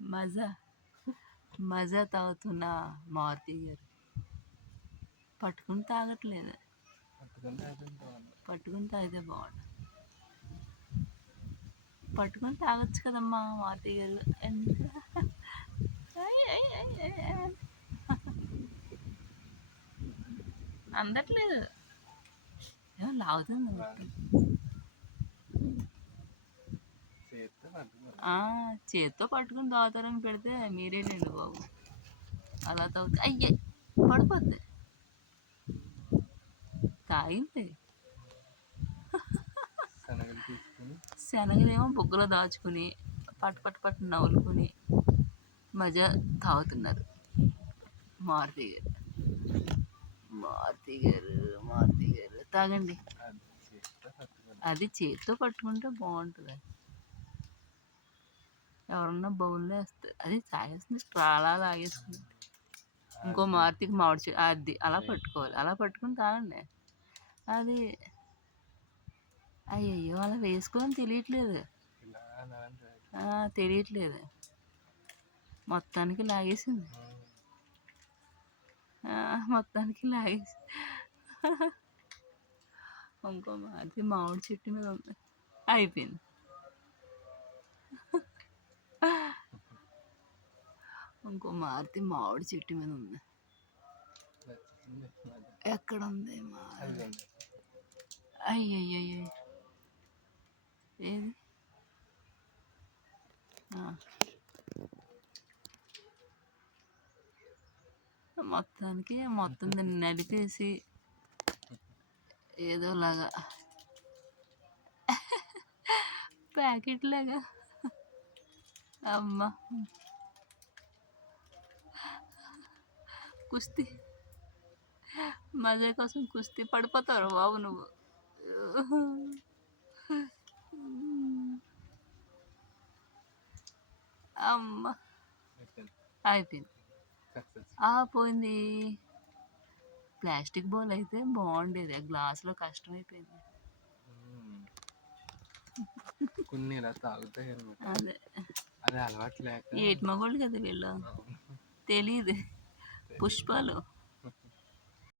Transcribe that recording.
మజా మజా తాగుతున్న మారుతి గారు పట్టుకుని తాగట్లేదు. పట్టుకుని తాగితే బాగుండు. పట్టుకుని తాగొచ్చు కదమ్మా మారుతి గారు. ఎందుకు అందట్లేదు, ఏమో లాగుతుంది. చేత్తో పట్టుకుని తాగుతారని పెడితే మీరేనండి బాబు అలా తాగుతా. అయ్యే పడిపోద్ది. తాగింది. శనగలేమో బుగ్గలో దాచుకుని పట్టు నవ్వులుకుని మజా తాగుతున్నారు మారుతి గారు. మారుతి గారు తాగండి. అది చేతితో పట్టుకుంటే బాగుంటుంది. ఎవరన్నా బౌల్లో వేస్తారు, అది తాగేస్తుంది, స్ట్రాలా తాగేస్తుంది. ఇంకో మారుతికి మామిడి అది అలా పట్టుకోవాలి, అలా పట్టుకుని తాగండి. అది అయ్యయ్యో అలా వేసుకోని తెలియట్లేదు. మొత్తానికి లాగేసింది. ఇంకో మారుతి మామిడి చెట్టు మీద ఉంది. అయిపోయింది. ఇంకో మారుతి మామిడి చెట్టు మీద ఉంది. ఎక్కడ ఉంది అయ్యయ్యో ఏది మొత్తానికి మొత్తం దీన్ని నలిపేసి ఏదోలాగా ప్యాకెట్ లాగా. అమ్మ కుస్తీ మజా కోసం కుస్తీ పడిపోతారు బాబు నువ్వు. అమ్మ అయిపోయింది. పోయింది. ప్లాస్టిక్ బౌల్ అయితే బాగుండేది, గ్లాసులో కష్టమైపోయింది. కొన్ని ఇలా తాగుతాయి. అదే అది అలవాటు లేక ఏటి మగోళ్ళు కదా వీళ్ళు, తెలీదు. పుష్పాలు